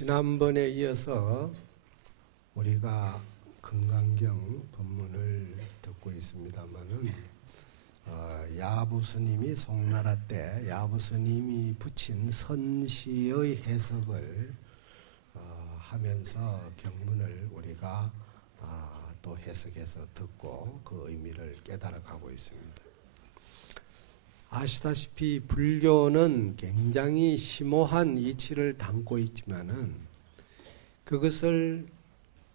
지난번에 이어서 우리가 금강경 법문을 듣고 있습니다마는 야부스님이 송나라 때 야부스님이 붙인 선시의 해석을 하면서 경문을 우리가 또 해석해서 듣고 그 의미를 깨달아가고 있습니다. 아시다시피 불교는 굉장히 심오한 이치를 담고 있지만은 그것을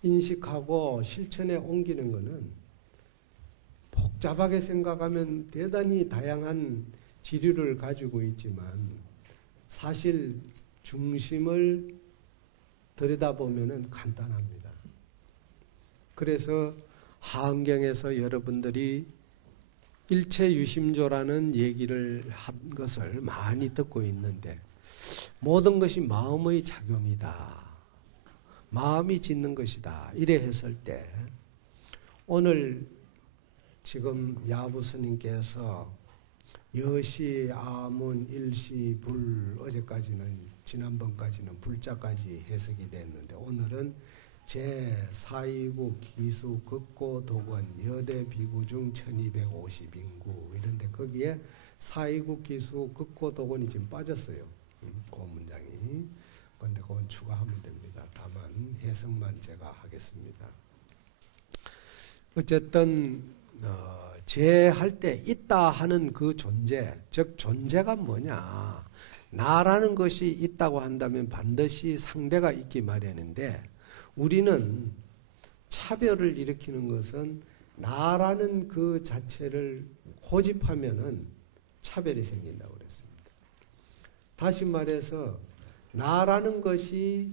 인식하고 실천에 옮기는 것은 복잡하게 생각하면 대단히 다양한 지류를 가지고 있지만 사실 중심을 들여다보면 간단합니다. 그래서 하은경에서 여러분들이 일체유심조라는 얘기를 한 것을 많이 듣고 있는데 모든 것이 마음의 작용이다. 마음이 짓는 것이다. 이래 했을 때 오늘 지금 야부스님께서 여시, 아문, 일시, 불 어제까지는 지난번까지는 불자까지 해석이 됐는데 오늘은 제429 기수 극고 독원 여대 비구중 1250인구 이런데 거기에 429 기수 극고 독원이 지금 빠졌어요. 그 문장이. 그런데 그건 추가하면 됩니다. 다만 해석만 제가 하겠습니다. 어쨌든 제할 때 있다 하는 그 존재, 즉 존재가 뭐냐. 나라는 것이 있다고 한다면 반드시 상대가 있기 마련인데 우리는 차별을 일으키는 것은 나라는 그 자체를 고집하면은 차별이 생긴다고 그랬습니다. 다시 말해서 나라는 것이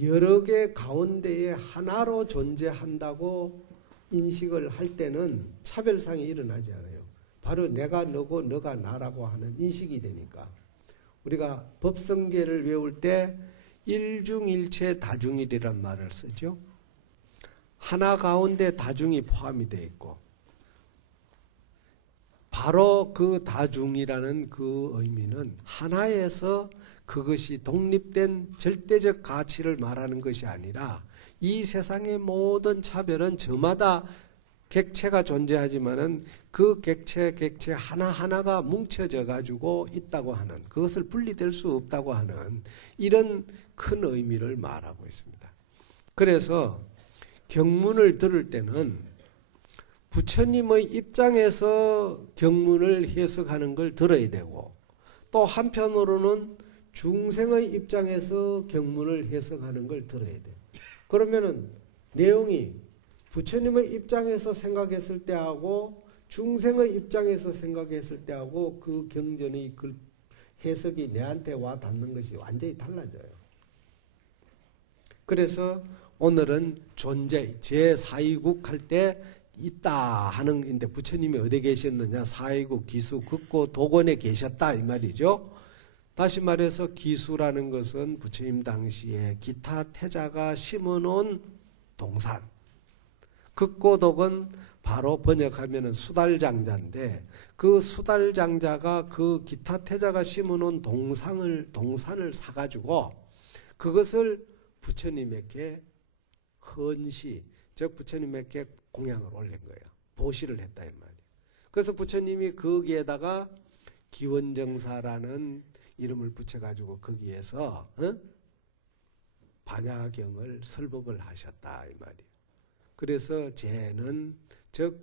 여러 개 가운데에 하나로 존재한다고 인식을 할 때는 차별상이 일어나지 않아요. 바로 내가 너고 너가 나라고 하는 인식이 되니까. 우리가 법성계를 외울 때 일중일체 다중일이란 말을 쓰죠. 하나 가운데 다중이 포함이 되어 있고 바로 그 다중이라는 그 의미는 하나에서 그것이 독립된 절대적 가치를 말하는 것이 아니라 이 세상의 모든 차별은 저마다 객체가 존재하지만은 그 객체 하나하나가 뭉쳐져 가지고 있다고 하는 그것을 분리될 수 없다고 하는 이런 큰 의미를 말하고 있습니다. 그래서 경문을 들을 때는 부처님의 입장에서 경문을 해석하는 걸 들어야 되고 또 한편으로는 중생의 입장에서 경문을 해석하는 걸 들어야 돼요. 그러면은 내용이 부처님의 입장에서 생각했을 때하고 중생의 입장에서 생각했을 때하고 그 경전의 그 해석이 내한테 와 닿는 것이 완전히 달라져요. 그래서 오늘은 존재, 제429 할 때 있다 하는 인데 부처님이 어디 계셨느냐? 429 기수 극고 독원에 계셨다 이 말이죠. 다시 말해서 기수라는 것은 부처님 당시에 기타 태자가 심어놓은 동산. 극고독은 바로 번역하면 수달장자인데 그 수달장자가 그 기타 태자가 심어놓은 동산을 사가지고 그것을 부처님에게 헌시, 즉 부처님에게 공양을 올린 거예요. 보시를 했다 이 말이에요. 그래서 부처님이 거기에다가 기원정사라는 이름을 붙여가지고 거기에서 반야경을 설법을 하셨다 이 말이에요. 그래서 쟤는 즉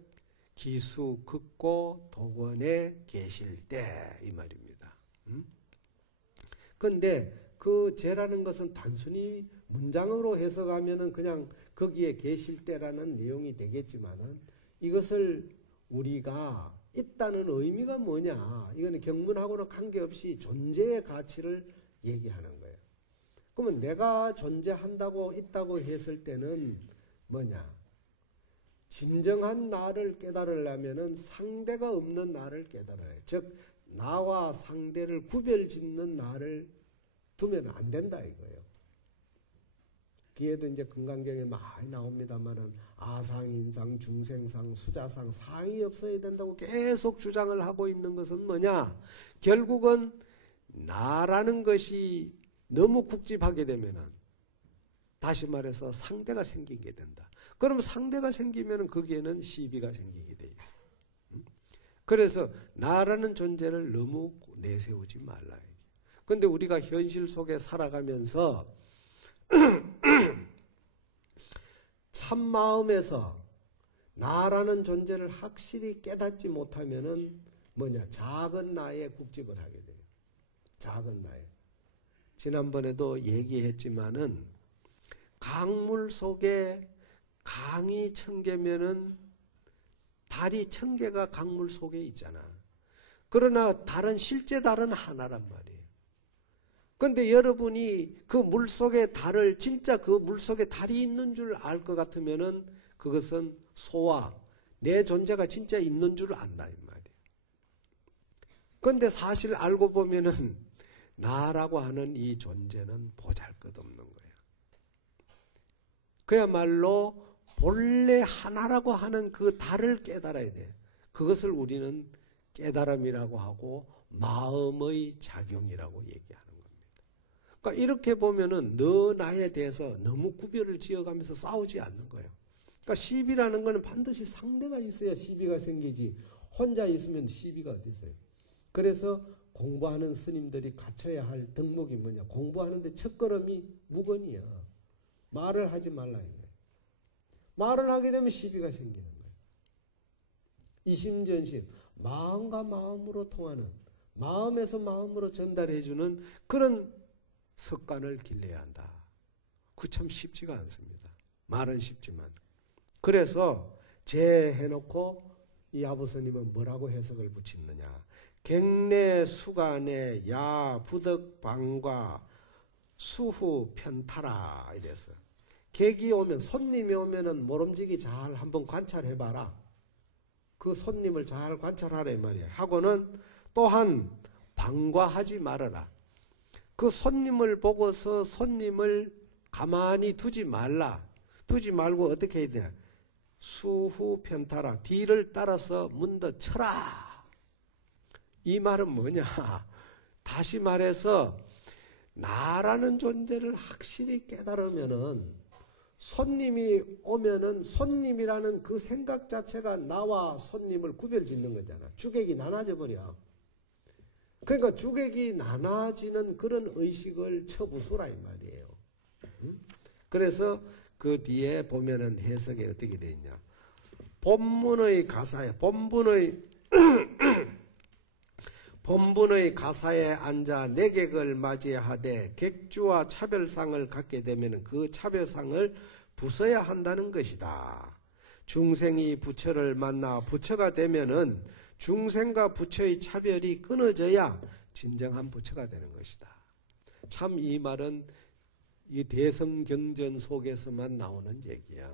기수 극고 독원에 계실 때 이 말입니다. 그런데 그 쟤라는 것은 단순히 문장으로 해석하면은 그냥 거기에 계실 때라는 내용이 되겠지만은 이것을 우리가 있다는 의미가 뭐냐? 이거는 경문하고는 관계없이 존재의 가치를 얘기하는 거예요. 그러면 내가 존재한다고 있다고 했을 때는 뭐냐? 진정한 나를 깨달으려면은 상대가 없는 나를 깨달아야 해요. 즉 나와 상대를 구별짓는 나를 두면 안 된다 이거예요. 뒤에도 이제 금강경에 많이 나옵니다만은 아상인상, 중생상, 수자상, 상이 없어야 된다고 계속 주장을 하고 있는 것은 뭐냐? 결국은 나라는 것이 너무 국집하게 되면은 다시 말해서 상대가 생기게 된다. 그럼 상대가 생기면은 거기에는 시비가 생기게 돼 있어. 그래서 나라는 존재를 너무 내세우지 말라. 그런데 우리가 현실 속에 살아가면서 참 마음에서 나라는 존재를 확실히 깨닫지 못하면은 뭐냐, 작은 나에 국집을 하게 돼요. 작은 나에. 지난번에도 얘기했지만은 강물 속에 강이 1000개면은 달이 1000개가 강물 속에 있잖아. 그러나 달은 실제 달은 하나란 말이에요. 그런데 여러분이 그 물속에 달을, 진짜 그 물속에 달이 있는 줄 알 것 같으면은 그것은 소와 내 존재가 진짜 있는 줄 안다 이 말이에요. 그런데 사실 알고 보면은 나라고 하는 이 존재는 보잘것없는 거예요. 그야말로 본래 하나라고 하는 그 달을 깨달아야 돼. 그것을 우리는 깨달음이라고 하고 마음의 작용이라고 얘기하는 겁니다. 그러니까 이렇게 보면은 너 나에 대해서 너무 구별을 지어가면서 싸우지 않는 거예요. 그러니까 시비라는 것은 반드시 상대가 있어야 시비가 생기지 혼자 있으면 시비가 어디 있어요. 그래서 공부하는 스님들이 갖춰야 할 덕목이 뭐냐. 공부하는데 첫걸음이 무건이야. 말을 하지 말라 이거예요. 말을 하게 되면 시비가 생기는 거예요. 이심전심, 마음과 마음으로 통하는, 마음에서 마음으로 전달해주는 그런 습관을 길러야 한다. 그 참 쉽지가 않습니다. 말은 쉽지만. 그래서 제해놓고 이 아부스님은 뭐라고 해석을 붙이느냐. 객내 수간에 야 부덕 방과 수후 편타라 이래서 객이 오면, 손님이 오면은 모름지기 잘 한번 관찰해봐라. 그 손님을 잘 관찰하라 이 말이야. 하고는 또한 방과하지 말아라. 그 손님을 보고서 손님을 가만히 두지 말라. 두지 말고 어떻게 해야 되냐. 수후 편타라. 뒤를 따라서 문더 쳐라. 이 말은 뭐냐. 다시 말해서 나라는 존재를 확실히 깨달으면은 손님이 오면은 손님이라는 그 생각 자체가 나와 손님을 구별짓는 거잖아. 주객이 나눠져 버려. 그러니까 주객이 나눠지는 그런 의식을 쳐부수라 이 말이에요. 그래서 그 뒤에 보면은 해석이 어떻게 되어 있냐. 본문의 가사에, 본문의 가사에 앉아 내객을 맞이하되 객주와 차별상을 갖게 되면 그 차별상을 부숴야 한다는 것이다. 중생이 부처를 만나 부처가 되면은 중생과 부처의 차별이 끊어져야 진정한 부처가 되는 것이다. 참 이 말은 이 대성경전 속에서만 나오는 얘기야.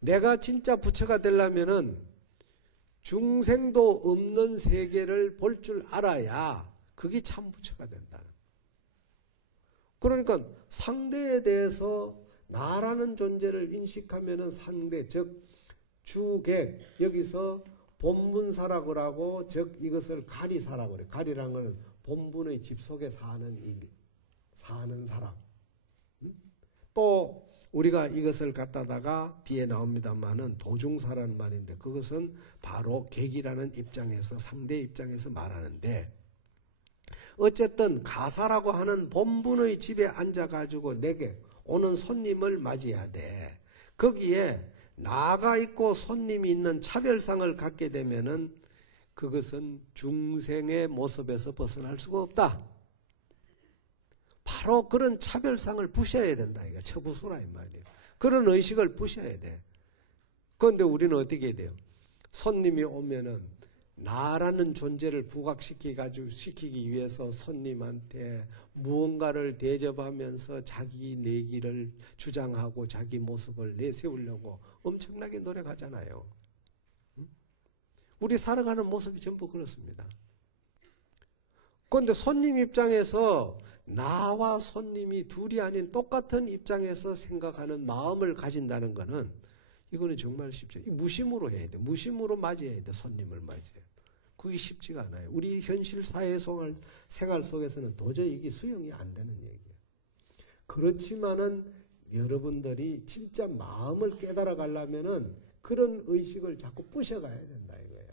내가 진짜 부처가 되려면은 중생도 없는 세계를 볼 줄 알아야 그게 참 부처가 된다. 그러니까 상대에 대해서 나라는 존재를 인식하면은 상대, 즉 주객, 여기서 본문사라고 하고, 즉 이것을 가리사라고 그래. 가리라는 것은 본분의 집 속에 사는 일, 사는 사람. 또 우리가 이것을 갖다다가 뒤에 나옵니다만은 도중사라는 말인데, 그것은 바로 객이라는 입장에서, 상대 입장에서 말하는데, 어쨌든 가사라고 하는 본분의 집에 앉아가지고 내게 오는 손님을 맞이해야 돼. 거기에 나가 있고 손님이 있는 차별상을 갖게 되면은 그것은 중생의 모습에서 벗어날 수가 없다. 바로 그런 차별상을 부셔야 된다. 이거 처부수라 이 말이에요. 그런 의식을 부셔야 돼. 그런데 우리는 어떻게 해야 돼요? 손님이 오면은 나라는 존재를 부각시키기 위해서 손님한테 무언가를 대접하면서 자기 내기를 주장하고 자기 모습을 내세우려고 엄청나게 노력하잖아요. 우리 살아가는 모습이 전부 그렇습니다. 그런데 손님 입장에서 나와 손님이 둘이 아닌 똑같은 입장에서 생각하는 마음을 가진다는 것은 이거는 정말 쉽죠. 무심으로 해야 돼. 무심으로 맞이해야 돼. 손님을 맞이해야 돼. 그게 쉽지가 않아요. 우리 현실 사회 생활 속에서는 도저히 이게 수용이 안 되는 얘기예요. 그렇지만은 여러분들이 진짜 마음을 깨달아 가려면은 그런 의식을 자꾸 부셔가야 된다 이거야.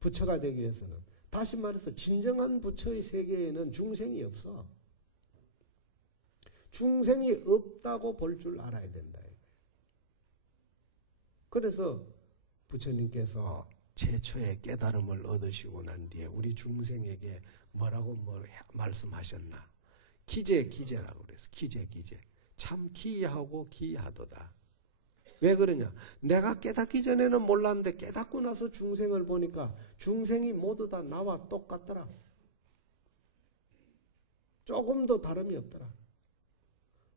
부처가 되기 위해서는. 다시 말해서 진정한 부처의 세계에는 중생이 없어. 중생이 없다고 볼 줄 알아야 된다. 그래서 부처님께서 최초의 깨달음을 얻으시고 난 뒤에 우리 중생에게 뭐라고 말씀하셨나? 기재라고 그래서 기재. 참 기이하고 기이하도다. 왜 그러냐? 내가 깨닫기 전에는 몰랐는데 깨닫고 나서 중생을 보니까 중생이 모두 다 나와 똑같더라. 조금도 다름이 없더라.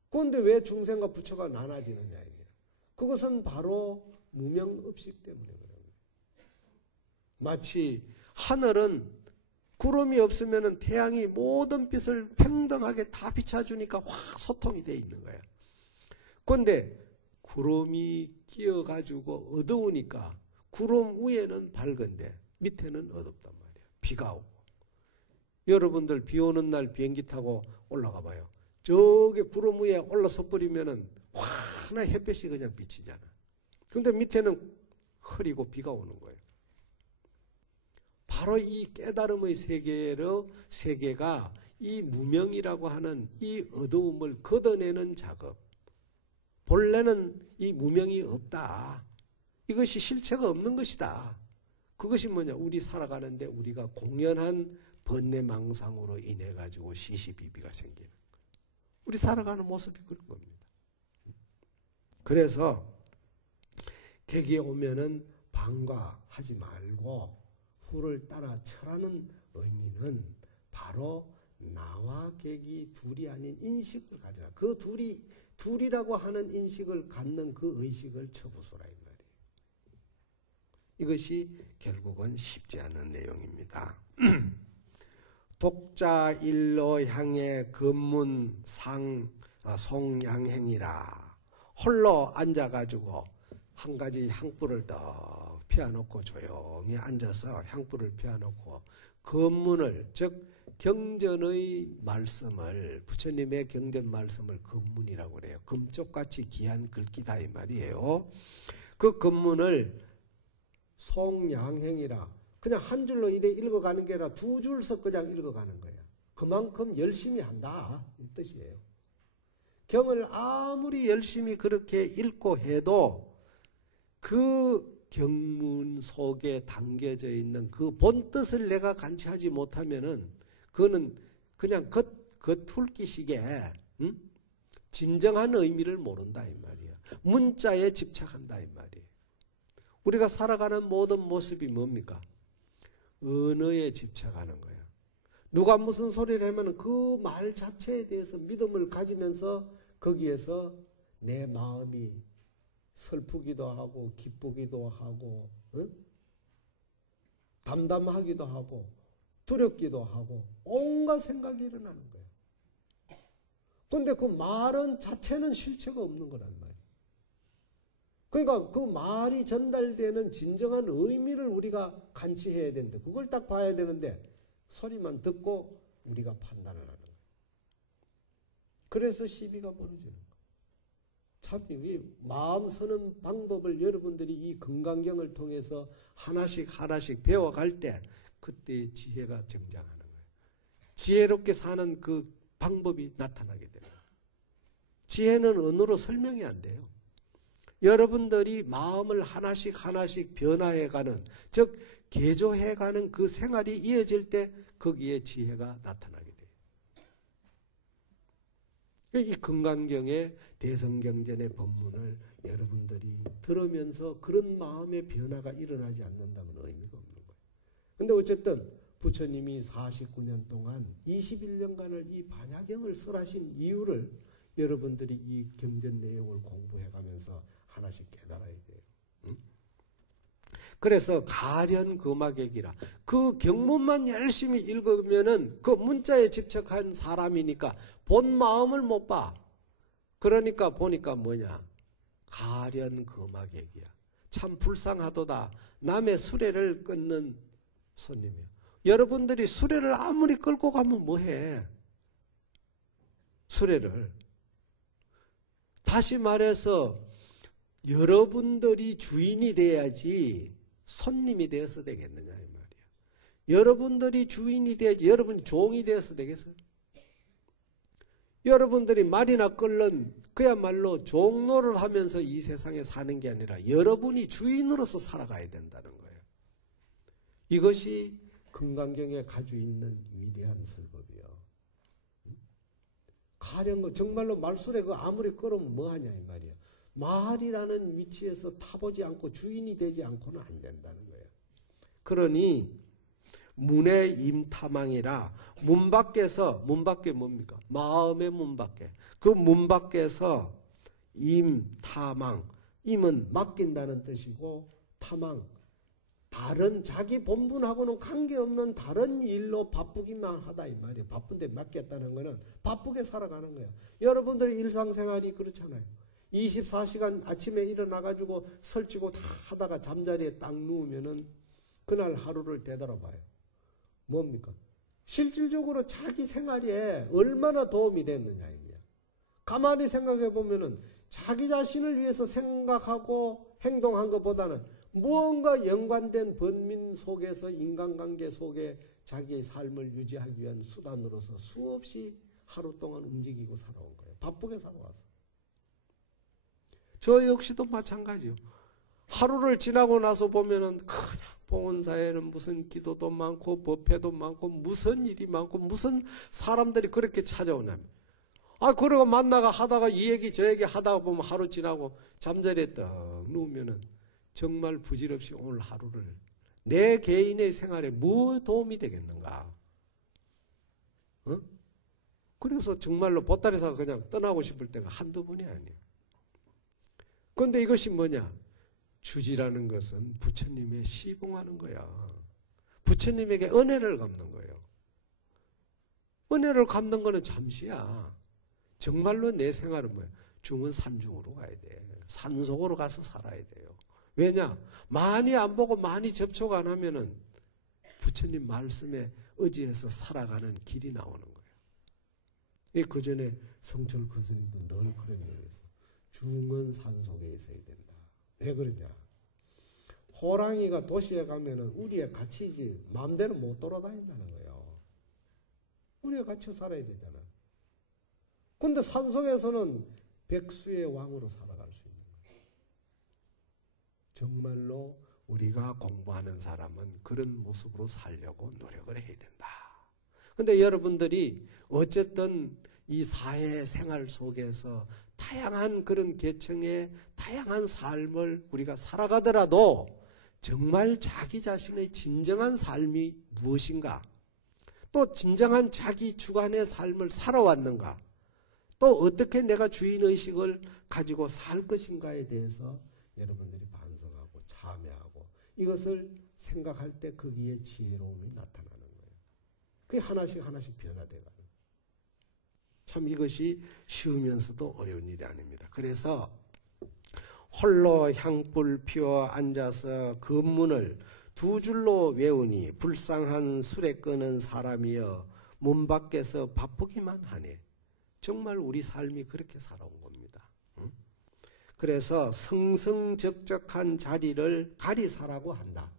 그런데 왜 중생과 부처가 나눠지느냐 이게. 그것은 바로 무명의식 때문에 그런 거예요. 마치 하늘은 구름이 없으면 태양이 모든 빛을 평등하게 다 비춰주니까 확 소통이 돼 있는 거야. 그런데 구름이 끼어가지고 어두우니까 구름 위에는 밝은데 밑에는 어둡단 말이야. 비가 오고. 여러분들 비 오는 날 비행기 타고 올라가 봐요. 저기 구름 위에 올라서 버리면은 환한 햇볕이 그냥 비치잖아. 근데 밑에는 흐리고 비가 오는 거예요. 바로 이 깨달음의 세계가 이 무명이라고 하는 이 어두움을 걷어내는 작업. 본래는 이 무명이 없다. 이것이 실체가 없는 것이다. 그것이 뭐냐? 우리 살아가는데 우리가 공연한 번뇌망상으로 인해 가지고 시시비비가 생기는 거예요. 우리 살아가는 모습이 그런 겁니다. 그래서 객이 오면은 방과하지 말고 후를 따라 철하는 의미는 바로 나와 객이 둘이 아닌 인식을 가져라. 그 둘이라고 하는 인식을 갖는 그 의식을 처부수라 이 말이에요. 이것이 결국은 쉽지 않은 내용입니다. 독자일로 향해 근문 송양행이라. 홀로 앉아가지고 한 가지 향불을 딱 피워놓고 조용히 앉아서 향불을 피워놓고 근문을 즉 경전의 말씀을 부처님의 경전 말씀을 근문이라고 그래요. 금쪽같이 귀한 글귀다 이 말이에요. 그 근문을 송양행이라 그냥 한 줄로 이래 읽어가는 게 아니라 두 줄서 그냥 읽어가는 거예요. 그만큼 열심히 한다 이 뜻이에요. 경을 아무리 열심히 그렇게 읽고 해도 그 경문 속에 담겨져 있는 그 본뜻을 내가 간취하지 못하면은 그거는 그냥 겉훑기식에 진정한 의미를 모른다 이 말이야. 문자에 집착한다 이 말이에요. 우리가 살아가는 모든 모습이 뭡니까? 언어에 집착하는 거예요. 누가 무슨 소리를 하면 그 말 자체에 대해서 믿음을 가지면서 거기에서 내 마음이 슬프기도 하고 기쁘기도 하고 담담하기도 하고 두렵기도 하고 온갖 생각이 일어나는 거예요. 그런데 그 말은 자체는 실체가 없는 거란 말이에요. 그러니까 그 말이 전달되는 진정한 의미를 우리가 간취해야 되는데 그걸 딱 봐야 되는데 소리만 듣고 우리가 판단을 하는 거예요. 그래서 시비가 벌어지는 거예요. 참 이 마음 서는 방법을 여러분들이 이 금강경을 통해서 하나씩 배워갈 때 그때 지혜가 정장하는 거예요. 지혜롭게 사는 그 방법이 나타나게 됩니다. 지혜는 언어로 설명이 안 돼요. 여러분들이 마음을 하나씩 변화해가는 즉 개조해가는 그 생활이 이어질 때 거기에 지혜가 나타나게 돼요. 이 금강경의 대성경전의 법문을 여러분들이 들으면서 그런 마음의 변화가 일어나지 않는다면 의미가 없는 거예요. 그런데 어쨌든 부처님이 49년 동안 21년간을 이 반야경을 설하신 이유를 여러분들이 이 경전 내용을 공부해가면서 하나씩 깨달아야 돼요. 응? 그래서 가련금화객이라 그 경문만 열심히 읽으면은 그 문자에 집착한 사람이니까 본 마음을 못 봐. 그러니까 보니까 뭐냐? 가련금화객이야. 참 불쌍하도다. 남의 수레를 끊는 손님이요. 여러분들이 수레를 아무리 끌고 가면 뭐해? 수레를. 다시 말해서 여러분들이 주인이 돼야지 손님이 되어서 되겠느냐 이 말이야. 여러분들이 주인이 돼야지 여러분이 종이 되어서 되겠어요? 여러분들이 말이나 끓는 그야말로 종노를 하면서 이 세상에 사는 게 아니라 여러분이 주인으로서 살아가야 된다는 거예요. 이것이 금강경에 가지고 있는 위대한 설법이요. 가령 정말로 말술에 그 아무리 끌으면 뭐하냐 이 말이야. 말이라는 위치에서 타보지 않고 주인이 되지 않고는 안 된다는 거예요. 그러니 문의 임타망이라 문 밖에서, 문 밖에 뭡니까? 마음의 문 밖에. 그 문 밖에서 임타망, 임은 맡긴다는 뜻이고 타망, 다른 자기 본분하고는 관계없는 다른 일로 바쁘기만 하다 이 말이에요. 바쁜데 맡겼다는 거는 바쁘게 살아가는 거예요. 여러분들의 일상생활이 그렇잖아요. 24시간 아침에 일어나가지고 설치고 다 하다가 잠자리에 딱 누우면은 그날 하루를 되돌아봐요. 뭡니까? 실질적으로 자기 생활에 얼마나 도움이 됐느냐 이게. 가만히 생각해 보면은 자기 자신을 위해서 생각하고 행동한 것보다는 무언가 연관된 번민 속에서 인간관계 속에 자기의 삶을 유지하기 위한 수단으로서 수없이 하루 동안 움직이고 살아온 거예요. 바쁘게 살아와서. 저 역시도 마찬가지요. 하루를 지나고 나서 보면은 그냥 봉헌사에는 무슨 기도도 많고 법회도 많고 무슨 일이 많고 무슨 사람들이 그렇게 찾아오냐면 그러고 만나가 하다가 이 얘기 저 얘기 하다가 보면 하루 지나고 잠자리에 떡 누우면은 정말 부질없이 오늘 하루를 내 개인의 생활에 뭐 도움이 되겠는가? 그래서 정말로 보따리사가 그냥 떠나고 싶을 때가 한두 번이 아니에요. 그런데 이것이 뭐냐? 주지라는 것은 부처님의 시봉하는 거야. 부처님에게 은혜를 갚는 거예요. 은혜를 갚는 거는 잠시야. 정말로 내 생활은 뭐야? 중은 산중으로 가야 돼. 산속으로 가서 살아야 돼요. 왜냐? 많이 안 보고 많이 접촉 안 하면은 부처님 말씀에 의지해서 살아가는 길이 나오는 거예요. 그 전에 성철 교수님도 늘 그런 얘기를 했어. 중은 산속에 있어야 된다. 왜 그러냐? 호랑이가 도시에 가면은 우리에 갇히지 마음대로 못 돌아다닌다는 거예요. 우리에 갇혀 살아야 되잖아. 근데 산속에서는 백수의 왕으로 살아갈 수 있는 거예요. 정말로 우리가 공부하는 사람은 그런 모습으로 살려고 노력을 해야 된다. 근데 여러분들이 어쨌든 이 사회생활 속에서 다양한 그런 계층의 다양한 삶을 우리가 살아가더라도 정말 자기 자신의 진정한 삶이 무엇인가? 또 진정한 자기 주관의 삶을 살아왔는가? 또 어떻게 내가 주인의식을 가지고 살 것인가에 대해서 여러분들이 반성하고 참여하고 이것을 생각할 때 거기에 지혜로움이 나타나는 거예요. 그게 하나씩 하나씩 변화돼가는 거예요. 참 이것이 쉬우면서도 어려운 일이 아닙니다. 그래서 홀로 향불 피워 앉아서 그 문을 두 줄로 외우니 불쌍한 술에 끄는 사람이여 문 밖에서 바쁘기만 하네. 정말 우리 삶이 그렇게 살아온 겁니다. 그래서 성성적적한 자리를 가리사라고 한다.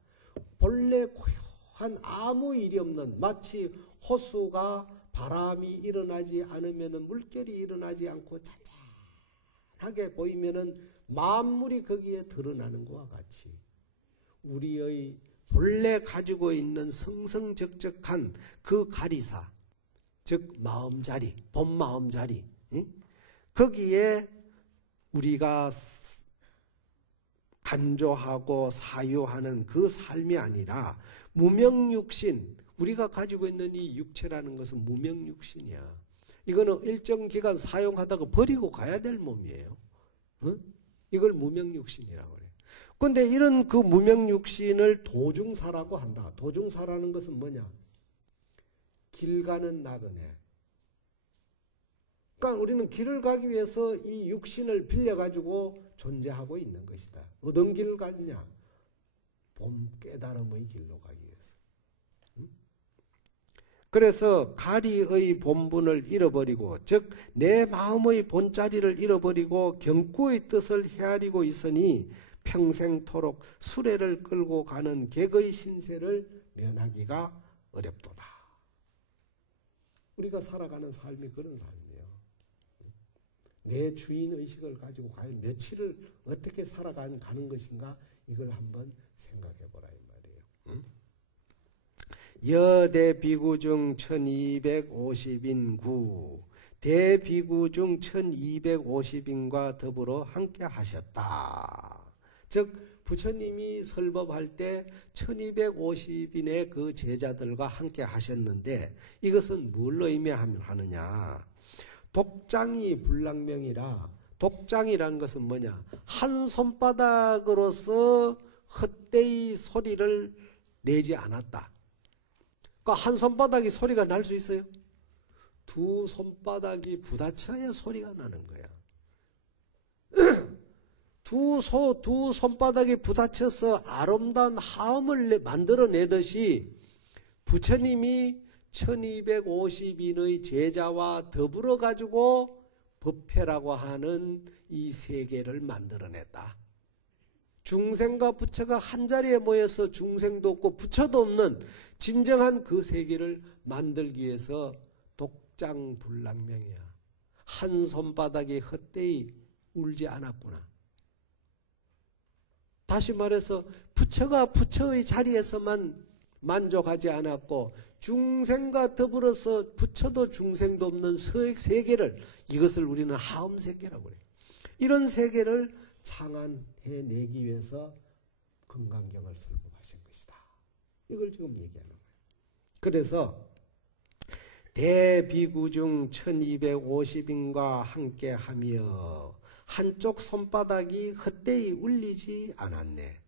본래 고요한 아무 일이 없는 마치 호수가 바람이 일어나지 않으면 물결이 일어나지 않고 잔잔하게 보이면은 만물이 거기에 드러나는 것과 같이 우리의 본래 가지고 있는 성성적적한 그 가리사, 즉 마음자리, 본마음자리, 거기에 우리가 간조하고 사유하는 그 삶이 아니라 무명육신, 우리가 가지고 있는 이 육체라는 것은 무명육신이야. 이거는 일정 기간 사용하다가 버리고 가야 될 몸이에요. 이걸 무명육신이라고 그래요. 그런데 이런 그 무명육신을 도중사라고 한다. 도중사라는 것은 뭐냐? 길 가는 나그네. 그러니까 우리는 길을 가기 위해서 이 육신을 빌려가지고 존재하고 있는 것이다. 어떤 길을 가느냐? 본 깨달음의 길로 가기 위해서. 그래서 가리의 본분을 잃어버리고, 즉 내 마음의 본자리를 잃어버리고 경구의 뜻을 헤아리고 있으니 평생토록 수레를 끌고 가는 객의 신세를 면하기가 어렵도다. 우리가 살아가는 삶이 그런 삶이에요. 내 주인의식을 가지고 과연 며칠을 어떻게 살아가는 것인가, 이걸 한번 생각해 보라 이 말이에요. 여대비구 중 1250인 구, 대비구 중 1250인과 더불어 함께 하셨다. 즉 부처님이 설법할 때 1250인의 그 제자들과 함께 하셨는데, 이것은 뭘 의미하느냐? 독장이 불랑명이라, 독장이라는 것은 뭐냐? 한 손바닥으로서 헛되이 소리를 내지 않았다. 그러니까 한 손바닥이 소리가 날 수 있어요? 두 손바닥이 부딪혀야 소리가 나는 거야. 두 손바닥이 부딪혀서 아름다운 하음을 만들어내듯이 부처님이 1250인의 제자와 더불어 가지고 법회라고 하는 이 세계를 만들어냈다. 중생과 부처가 한자리에 모여서 중생도 없고 부처도 없는 진정한 그 세계를 만들기 위해서 독장불랑명이야. 한 손바닥이 헛되이 울지 않았구나. 다시 말해서 부처가 부처의 자리에서만 만족하지 않았고 중생과 더불어서 부처도 중생도 없는 세계를, 이것을 우리는 하음세계라고 그래요. 이런 세계를 창안해내기 위해서 금강경을 설법하신 것이다. 이걸 지금 얘기하는 거예요. 그래서 대비구 중 1250인과 함께하며 한쪽 손바닥이 헛되이 울리지 않았네.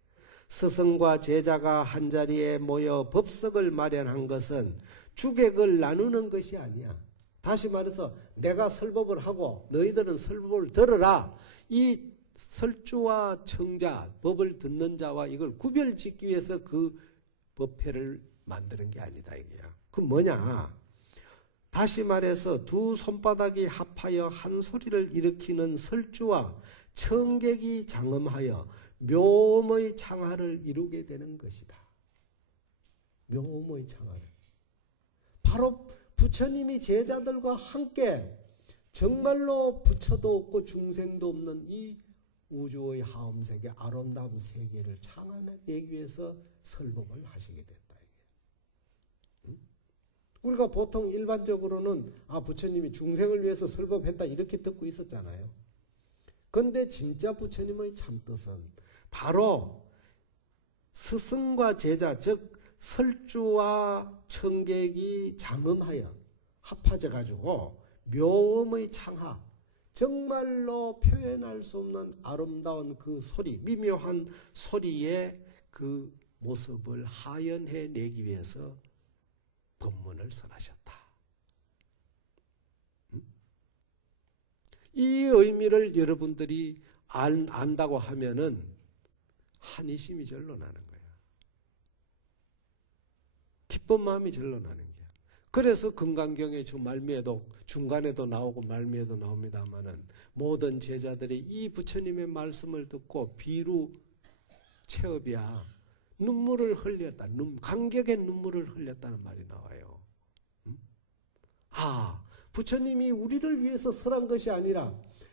스승과 제자가 한자리에 모여 법석을 마련한 것은 주객을 나누는 것이 아니야. 다시 말해서 내가 설법을 하고 너희들은 설법을 들어라. 이 설주와 청자, 법을 듣는 자와 이걸 구별짓기 위해서 그 법회를 만드는 게 아니다 이거야. 그 뭐냐? 다시 말해서 두 손바닥이 합하여 한 소리를 일으키는 설주와 청객이 장엄하여 묘음의 창화를 이루게 되는 것이다. 묘음의 창화를. 바로 부처님이 제자들과 함께 정말로 부처도 없고 중생도 없는 이 우주의 하음세계, 아름다운 세계를 창안해내기 위해서 설법을 하시게 됐다. 우리가 보통 일반적으로는 부처님이 중생을 위해서 설법했다 이렇게 듣고 있었잖아요. 그런데 진짜 부처님의 참뜻은 바로 스승과 제자, 즉 설주와 청객이 장엄하여 합하져 가지고 묘음의 창하, 정말로 표현할 수 없는 아름다운 그 소리, 미묘한 소리의 그 모습을 하연해내기 위해서 법문을 선하셨다. 이 의미를 여러분들이 안다고 하면은 한이심이 절로 나는 거야. 기쁜 마음이 절로 나는 거야. 그래서 금강경의 저 말미에도 중간에도 나오고 말미에도 나옵니다마는 모든 제자들이 이 부처님의 말씀을 듣고 비루 체업이야. 눈물을 흘렸다. 감격의 눈물을 흘렸다는 말이 나와요. 부처님이 우리를 위해서 설한 것이 아니라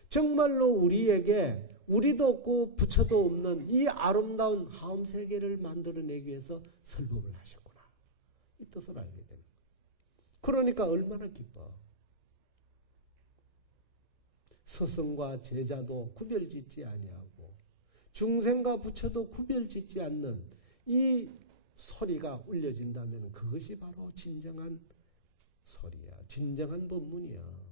정말로 우리에게 우리도 없고 부처도 없는 이 아름다운 하음세계를 만들어내기 위해서 설법을 하셨구나. 이 뜻을 알게 되는 거예요. 그러니까 얼마나 기뻐. 스승과 제자도 구별짓지 아니하고 중생과 부처도 구별짓지 않는 이 소리가 울려진다면 그것이 바로 진정한 소리야. 진정한 법문이야.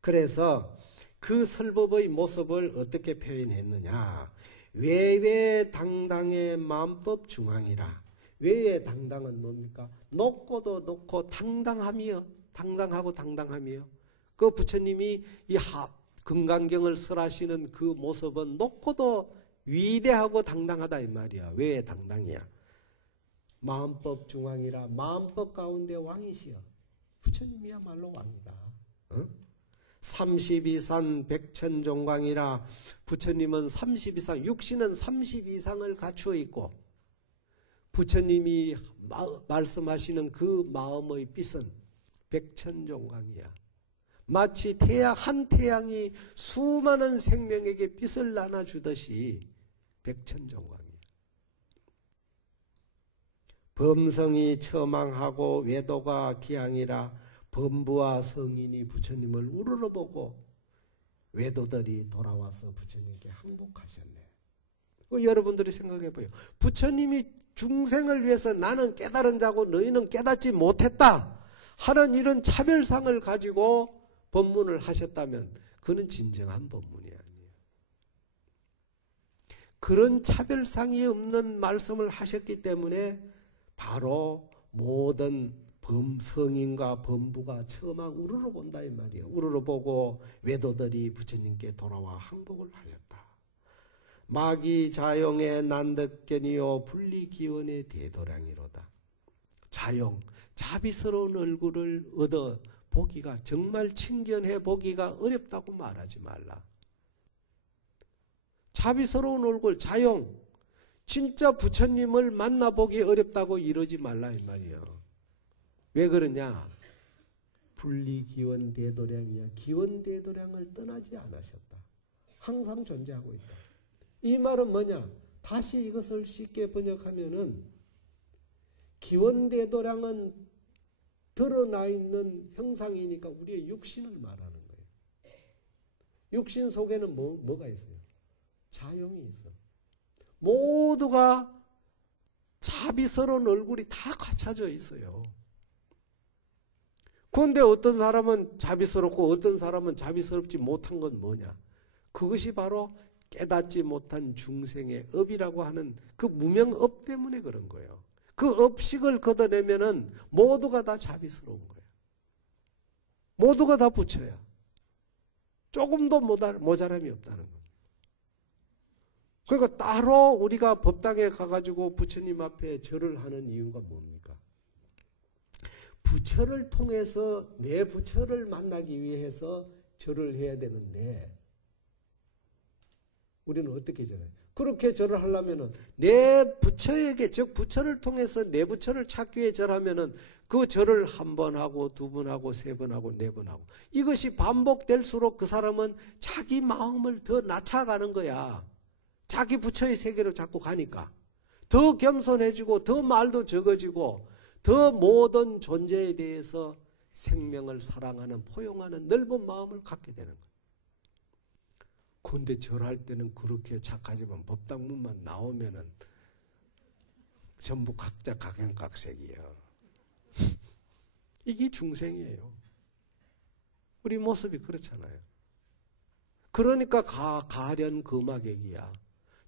그래서 그 설법의 모습을 어떻게 표현했느냐. 외외당당의 만법 중앙이라. 외외당당은 뭡니까? 높고도 높고 당당하며, 당당하고 당당하며. 그 부처님이 금강경을 설하시는 그 모습은 높고도 위대하고 당당하다 이 말이야. 왜 당당이야? 마음법 중왕이라 마음법 가운데 왕이시여. 부처님이야말로 왕이다. 32산 백천종광이라 부처님은 32상, 육신은 32상을 갖추어 있고 부처님이 말씀하시는 그 마음의 빛은 백천종광이야. 마치 한 태양이 수많은 생명에게 빛을 나눠주듯이 백천종광이야. 범성이 처망하고 외도가 기양이라 범부와 성인이 부처님을 우러러보고 외도들이 돌아와서 부처님께 항복하셨네. 여러분들이 생각해봐요. 부처님이 중생을 위해서 나는 깨달은 자고 너희는 깨닫지 못했다 하는 이런 차별상을 가지고 법문을 하셨다면 그는 진정한 법문이 아니에요. 그런 차별상이 없는 말씀을 하셨기 때문에 바로 모든 성인과 범부가 처막 우러러본다 이 말이에요. 우러러보고 외도들이 부처님께 돌아와 항복을 하셨다. 마기 자용의 난득견이요 분리기원의 대도량이로다. 자용, 자비스러운 얼굴을 얻어 보기가 정말 친견해 보기가 어렵다고 말하지 말라. 자비스러운 얼굴, 자용, 진짜 부처님을 만나보기 어렵다고 이러지 말라 이 말이에요. 왜 그러냐? 분리기원 대도량이야. 기원 대도량을 떠나지 않으셨다. 항상 존재하고 있다. 이 말은 뭐냐? 다시 이것을 쉽게 번역하면은 기원 대도량은 드러나 있는 형상이니까 우리의 육신을 말하는 거예요. 육신 속에는 뭐가 있어요? 자용이 있어. 모두가 자비스러운 얼굴이 다 갖춰져 있어요. 그런데 어떤 사람은 자비스럽고 어떤 사람은 자비스럽지 못한 건 뭐냐? 그것이 바로 깨닫지 못한 중생의 업이라고 하는 그 무명업 때문에 그런 거예요. 그 업식을 걷어내면은 모두가 다 자비스러운 거예요. 모두가 다 부처야. 조금도 모자람이 없다는 거예요. 그러니까 따로 우리가 법당에 가가지고 부처님 앞에 절을 하는 이유가 뭡니까? 부처를 통해서 내 부처를 만나기 위해서 절을 해야 되는데 우리는 어떻게 절해요? 그렇게 절을 하려면은 내 부처에게, 즉 부처를 통해서 내 부처를 찾기 위해 절하면은 그 절을 한 번 하고 두 번 하고 세 번 하고 네 번 하고 이것이 반복될수록 그 사람은 자기 마음을 더 낮춰가는 거야. 자기 부처의 세계로 자꾸 가니까 더 겸손해지고 더 말도 적어지고 더 모든 존재에 대해서 생명을 사랑하는 포용하는 넓은 마음을 갖게 되는 거예요. 그런데 절할 때는 그렇게 착하지만 법당문만 나오면은 전부 각자 각양각색이에요. 이게 중생이에요. 우리 모습이 그렇잖아요. 그러니까 가련 거마객이야.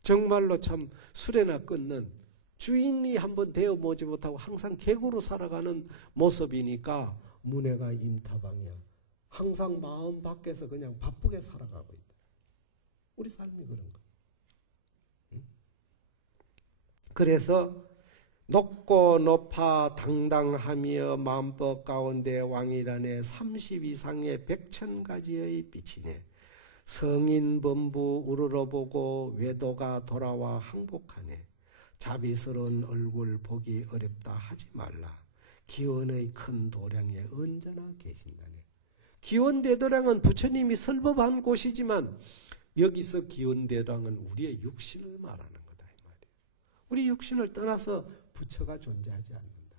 정말로 참 수레나 끊는 주인이 한번 되어보지 못하고 항상 객으로 살아가는 모습이니까 문해가 임타방이야. 항상 마음 밖에서 그냥 바쁘게 살아가고 있다. 우리 삶이 그런 거야. 그래서 높고 높아 당당하며 마음법 가운데 왕이라네 32상의 100,000가지의 빛이네. 성인 범부 우러러보고 외도가 돌아와 항복하네. 자비스러운 얼굴 보기 어렵다 하지 말라. 기원의 큰 도량에 언제나 계신다네. 기원대도량은 부처님이 설법한 곳이지만 여기서 기원대도량은 우리의 육신을 말하는 거다 이 말이에요. 우리 육신을 떠나서 부처가 존재하지 않는다.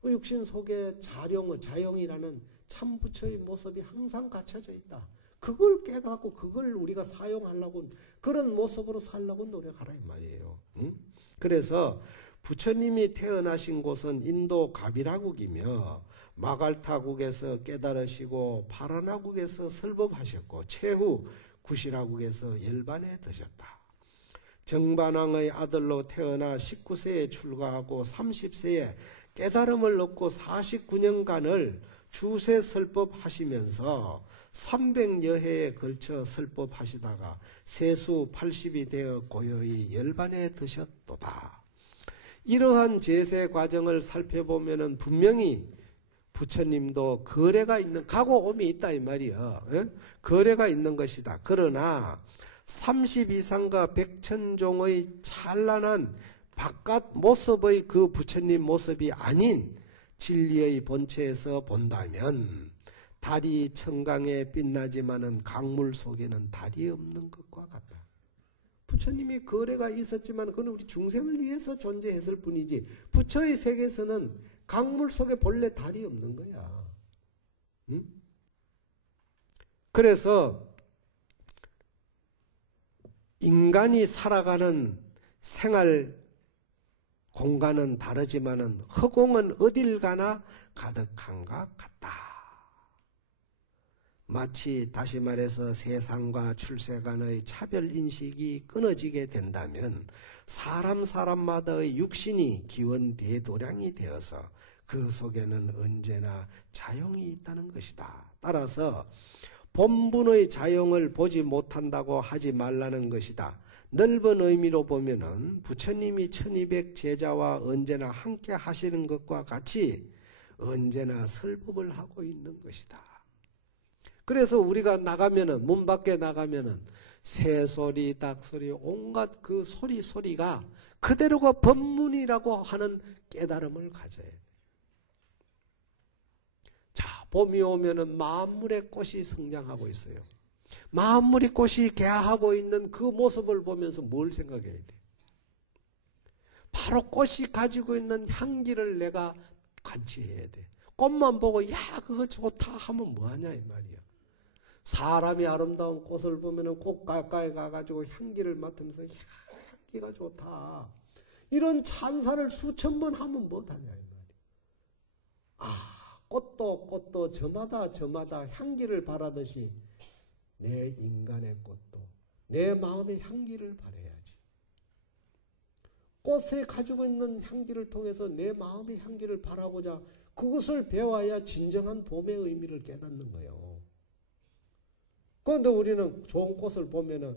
그 육신 속에 자용이라는 참 부처의 모습이 항상 갖춰져 있다. 그걸 깨닫고 그걸 우리가 사용하려고 그런 모습으로 살려고 노력하라 이 말이에요. 응? 그래서 부처님이 태어나신 곳은 인도 가비라국이며 마갈타국에서 깨달으시고 파라나국에서 설법하셨고 최후 구시라국에서 열반에 드셨다. 정반왕의 아들로 태어나 19세에 출가하고 30세에 깨달음을 얻고 49년간을 주세 설법하시면서 300여 해에 걸쳐 설법하시다가 세수 80이 되어 고요히 열반에 드셨도다. 이러한 제세 과정을 살펴보면 분명히 부처님도 거래가 있는, 가고 오미 있다 이 말이요. 거래가 있는 것이다. 그러나 30 이상과 백천종의 찬란한 바깥 모습의 그 부처님 모습이 아닌 진리의 본체에서 본다면 달이 청강에 빛나지만은 강물 속에는 달이 없는 것과 같다. 부처님이 거래가 있었지만 그건 우리 중생을 위해서 존재했을 뿐이지 부처의 세계에서는 강물 속에 본래 달이 없는 거야. 응? 그래서 인간이 살아가는 생활 공간은 다르지만은 허공은 어딜 가나 가득한 것 같다. 마치 다시 말해서 세상과 출세 간의 차별 인식이 끊어지게 된다면 사람마다의 육신이 기원 대도량이 되어서 그 속에는 언제나 자용이 있다는 것이다. 따라서 본분의 자용을 보지 못한다고 하지 말라는 것이다. 넓은 의미로 보면은 부처님이 1200 제자와 언제나 함께 하시는 것과 같이 언제나 설법을 하고 있는 것이다. 그래서 우리가 나가면은, 문 밖에 나가면은 새소리, 닭소리, 온갖 그 소리가 그대로가 법문이라고 하는 깨달음을 가져야 돼. 자, 봄이 오면은 만물의 꽃이 성장하고 있어요. 만물의 꽃이 개하고 있는 그 모습을 보면서 뭘 생각해야 돼? 바로 꽃이 가지고 있는 향기를 내가 관치해야 돼. 꽃만 보고 야 그거 좋다 하면 뭐하냐 이 말이야. 사람이 아름다운 꽃을 보면은 꼭 가까이 가가지고 향기를 맡으면서 향기가 좋다. 이런 찬사를 수천 번 하면 못하냐 이 말이야. 아, 꽃도 저마다 향기를 바라듯이 내 인간의 꽃도 내 마음의 향기를 바라야지. 꽃에 가지고 있는 향기를 통해서 내 마음의 향기를 바라보자. 그것을 배워야 진정한 봄의 의미를 깨닫는 거예요. 그런데 우리는 좋은 꽃을 보면은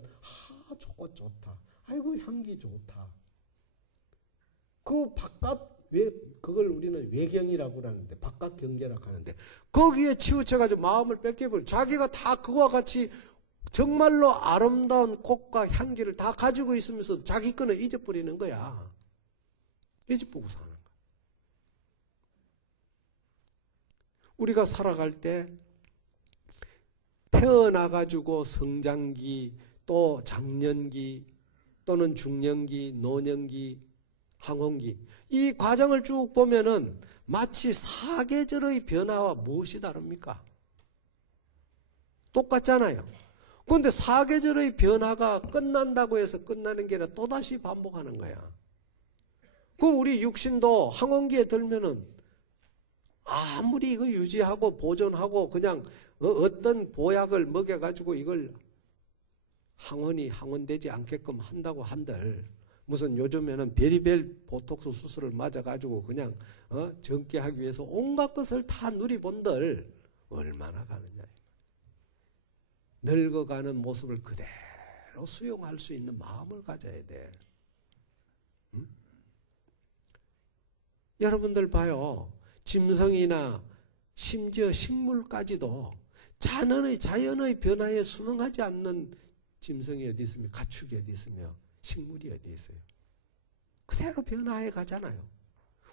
저 꽃 좋다. 아이고 향기 좋다. 그 바깥 그걸 우리는 외경이라고 하는데 바깥 경계라고 하는데 거기에 치우쳐가지고 마음을 뺏겨버려. 자기가 다 그와 같이 정말로 아름다운 꽃과 향기를 다 가지고 있으면서 자기 거는 잊어버리는 거야. 잊어보고 사는 거야. 우리가 살아갈 때 태어나가지고 성장기, 또 장년기, 또는 중년기, 노년기, 황혼기 이 과정을 쭉 보면은 마치 사계절의 변화와 무엇이 다릅니까? 똑같잖아요. 그런데 사계절의 변화가 끝난다고 해서 끝나는 게 아니라 또다시 반복하는 거야. 그럼 우리 육신도 황혼기에 들면은 아무리 이거 유지하고 보존하고 그냥 어떤 보약을 먹여가지고 이걸 항원되지 않게끔 한다고 한들 무슨 요즘에는 베리벨 보톡스 수술을 맞아가지고 그냥 젊게 하기 위해서 온갖 것을 다 누리본들 얼마나 가느냐. 늙어가는 모습을 그대로 수용할 수 있는 마음을 가져야 돼. 응? 여러분들 봐요. 짐승이나 심지어 식물까지도 자연의 변화에 순응하지 않는 짐승이 어디 있습니까? 가축이 어디 있으며 식물이 어디 있어요? 그대로 변화해 가잖아요.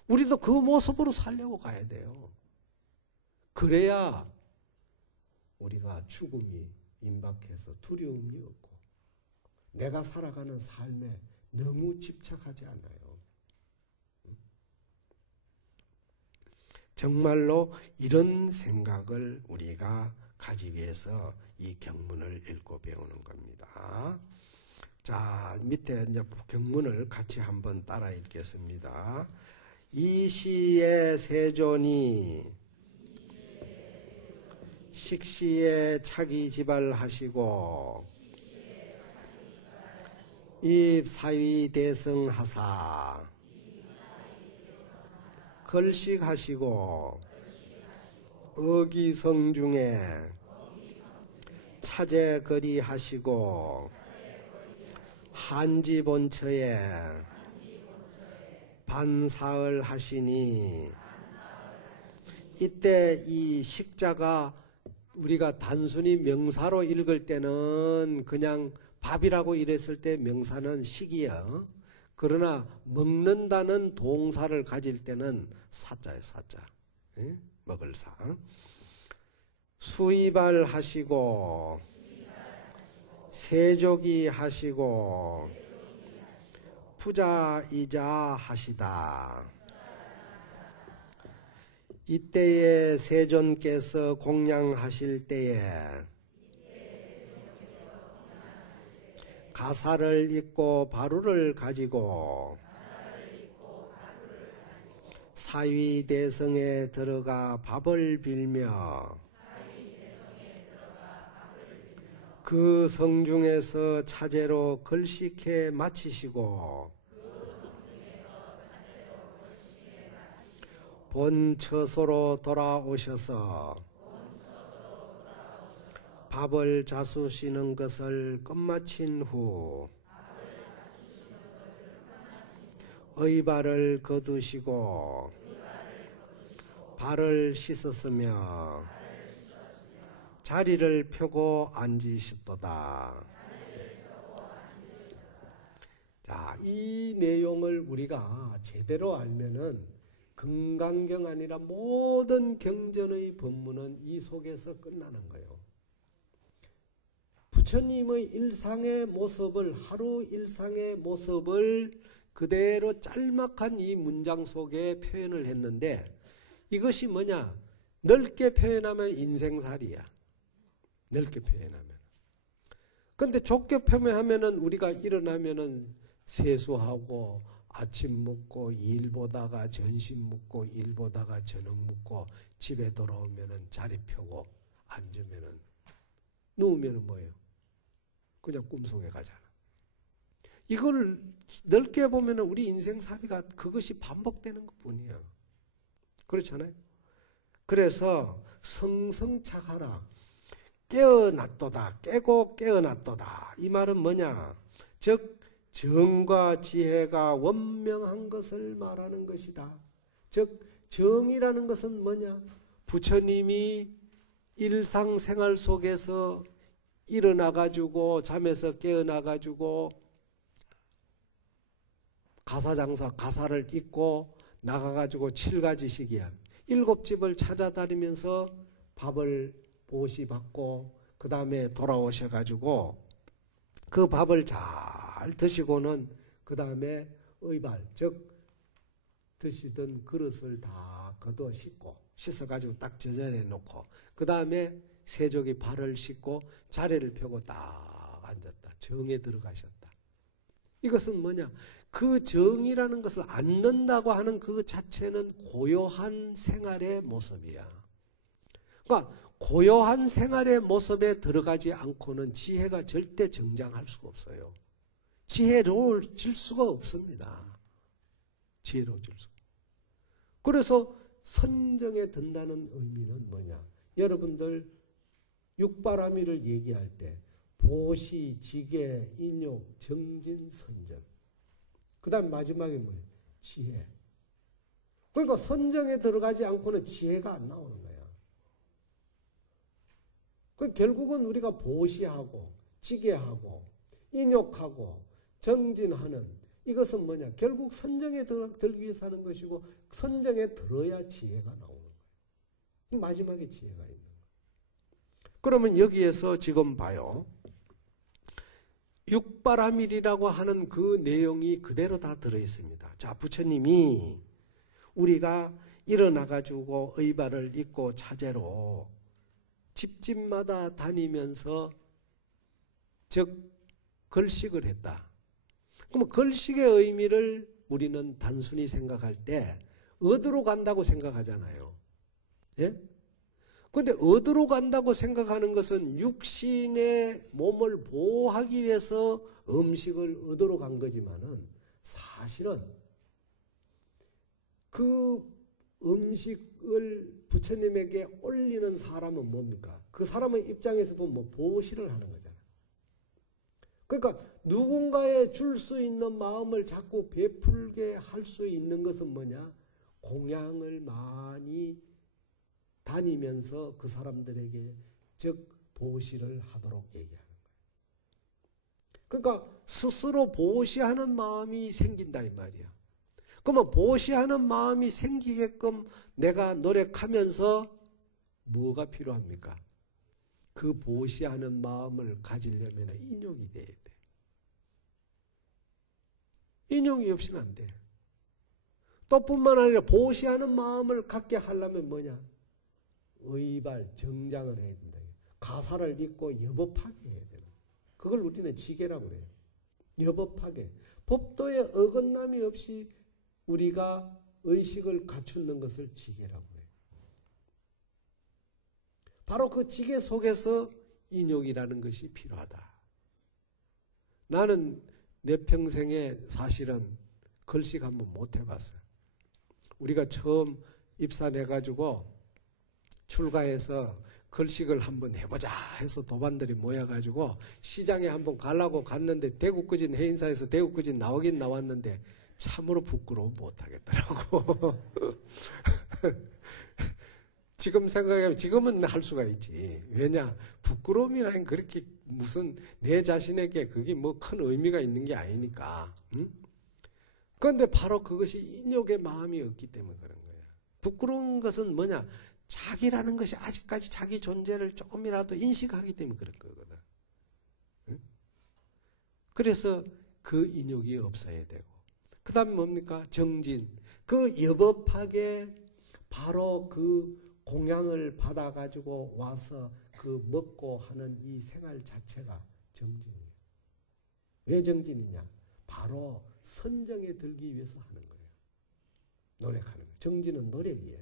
우리도 그 모습으로 살려고 가야 돼요. 그래야 우리가 죽음이 임박해서 두려움이 없고 내가 살아가는 삶에 너무 집착하지 않아요. 정말로 이런 생각을 우리가 가지기 위해서 이 경문을 읽고 배우는 겁니다. 자, 밑에 이제 경문을 같이 한번 따라 읽겠습니다. 이시의 세존이 식시에 차기지발하시고 입사위대성하사 걸식하시고 어기성 중에 차제거리 하시고 한지 본처에 반사을 하시니, 이때 이 식자가 우리가 단순히 명사로 읽을 때는 그냥 밥이라고 이랬을 때 명사는 식이야. 그러나 먹는다는 동사를 가질 때는 사자예요, 사자. 예? 먹을 사. 수이발 하시고 세족이 하시고 푸자이자 하시다. 이때에 세존께서 공양하실 때에 가사를 입고 바루를 가지고 사위대성에 들어가 밥을 빌며 그 성중에서 차제로 걸식해 마치시고 본 처소로 돌아오셔서 밥을 자수시는 것을 끝마친 후 의발을 거두시고 발을 씻었으며 자리를 펴고 앉으셨도다. 자, 이 내용을 우리가 제대로 알면은 금강경 아니라 모든 경전의 법문은 이 속에서 끝나는 거예요. 부처님의 일상의 모습을, 하루 일상의 모습을 그대로 짤막한 이 문장 속에 표현을 했는데, 이것이 뭐냐? 넓게 표현하면 인생살이야. 넓게 표현하면. 근데 좁게 표현하면은 우리가 일어나면은 세수하고 아침 먹고 일 보다가 점심 먹고 일 보다가 저녁 먹고 집에 돌아오면은 자리 펴고 앉으면은 누우면은 뭐예요? 그냥 꿈속에 가잖아. 이걸 넓게 보면은 우리 인생살이가 그것이 반복되는 것뿐이야. 그렇잖아요. 그래서 성성착하라. 깨어났도다. 깨고 깨어났도다. 이 말은 뭐냐? 즉 정과 지혜가 원명한 것을 말하는 것이다. 즉 정이라는 것은 뭐냐? 부처님이 일상생활 속에서 일어나가지고 잠에서 깨어나가지고 가사를 읽고 나가가지고 7가지씩이야. 7집을 찾아다니면서 밥을 보시받고 그 다음에 돌아오셔가지고 그 밥을 잘 드시고는 그 다음에 의발, 즉 드시던 그릇을 다 걷어 씻고 씻어가지고 딱 제자리에 놓고 그 다음에 세족이 발을 씻고 자리를 펴고 딱 앉았다. 정에 들어가셨다. 이것은 뭐냐? 그 정이라는 것을 앉는다고 하는 그 자체는 고요한 생활의 모습이야. 그러니까 고요한 생활의 모습에 들어가지 않고는 지혜가 절대 정장할 수가 없어요. 지혜로워질 수가 없습니다. 지혜로워질 수가. 그래서 선정에 든다는 의미는 뭐냐? 여러분들 육바라밀을 얘기할 때 보시, 지계, 인욕, 정진, 선정. 그 다음 마지막에 뭐예요? 지혜. 그러니까 선정에 들어가지 않고는 지혜가 안 나오는 거야. 결국은 우리가 보시하고 지계하고 인욕하고 정진하는 이것은 뭐냐? 결국 선정에 들기 위해서 하는 것이고 선정에 들어야 지혜가 나오는 거예요. 마지막에 지혜가 있는 거예요. 그러면 여기에서 지금 봐요. 육바라밀이라고 하는 그 내용이 그대로 다 들어있습니다. 자, 부처님이 우리가 일어나가지고 의발을 입고 차제로 집집마다 다니면서 즉 걸식을 했다. 그럼 걸식의 의미를 우리는 단순히 생각할 때 어디로 간다고 생각하잖아요. 예? 그런데 어디로 간다고 생각하는 것은 육신의 몸을 보호하기 위해서 음식을 얻으러 간 거지만은 사실은 그 음식을 부처님에게 올리는 사람은 뭡니까? 그 사람의 입장에서 보면 뭐 보시를 하는 거잖아. 그러니까 누군가에 줄 수 있는 마음을 자꾸 베풀게 할 수 있는 것은 뭐냐? 공양을 많이 다니면서 그 사람들에게 즉 보시를 하도록 얘기하는 거예요. 그러니까 스스로 보시하는 마음이 생긴다 이 말이야. 그러면 보시하는 마음이 생기게끔 내가 노력하면서 뭐가 필요합니까? 그 보시하는 마음을 가지려면 인욕이 돼야 돼. 인욕이 없이는 안 돼. 또 뿐만 아니라 보시하는 마음을 갖게 하려면 뭐냐? 의발, 정장을 해야 된다. 가사를 입고 여법하게 해야 되는. 그걸 우리는 지계라고 그래요. 여법하게. 법도에 어긋남이 없이 우리가 의식을 갖추는 것을 지계라고 해요. 바로 그 지계 속에서 인욕이라는 것이 필요하다. 나는 내 평생에 사실은 글씨 한번 못 해봤어요. 우리가 처음 입사해가지고 출가해서 글식을 한번 해보자 해서 도반들이 모여가지고 시장에 한번 가려고 갔는데 대구끄진 해인사에서 대구끄진 나오긴 나왔는데 참으로 부끄러워 못하겠더라고. 지금 생각하면 지금은 할 수가 있지. 왜냐? 부끄러움이라는 그렇게 무슨 내 자신에게 그게 뭐 큰 의미가 있는 게 아니니까. 응? 그런데 바로 그것이 인욕의 마음이 없기 때문에 그런 거야. 부끄러운 것은 뭐냐? 자기라는 것이 아직까지 자기 존재를 조금이라도 인식하기 때문에 그런 거거든. 응? 그래서 그 인욕이 없어야 되고. 그 다음에 뭡니까? 정진. 그 여법하게 바로 그 공양을 받아가지고 와서 그 먹고 하는 이 생활 자체가 정진이에요. 왜 정진이냐? 바로 선정에 들기 위해서 하는 거예요. 노력하는 거예요. 정진은 노력이에요.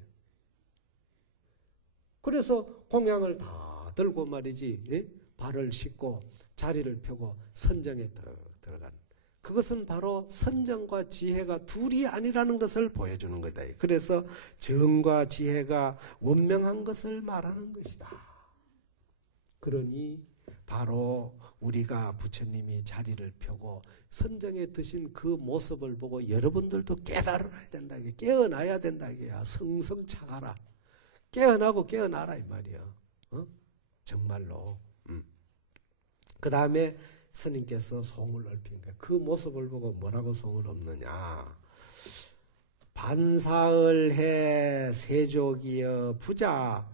그래서 공양을 다 들고 말이지, 예? 발을 씻고 자리를 펴고 선정에 들어간. 그것은 바로 선정과 지혜가 둘이 아니라는 것을 보여주는 거다. 그래서 정과 지혜가 원명한 것을 말하는 것이다. 그러니 바로 우리가 부처님이 자리를 펴고 선정에 드신 그 모습을 보고 여러분들도 깨달아야 된다. 깨어나야 된다. 이게야. 성성차가라. 깨어나고 깨어나라 이 말이야. 어? 정말로. 그 다음에 스님께서 송을 읊힌 거야. 그 모습을 보고 뭐라고 송을 읊느냐. 반사을해 세족이여 부자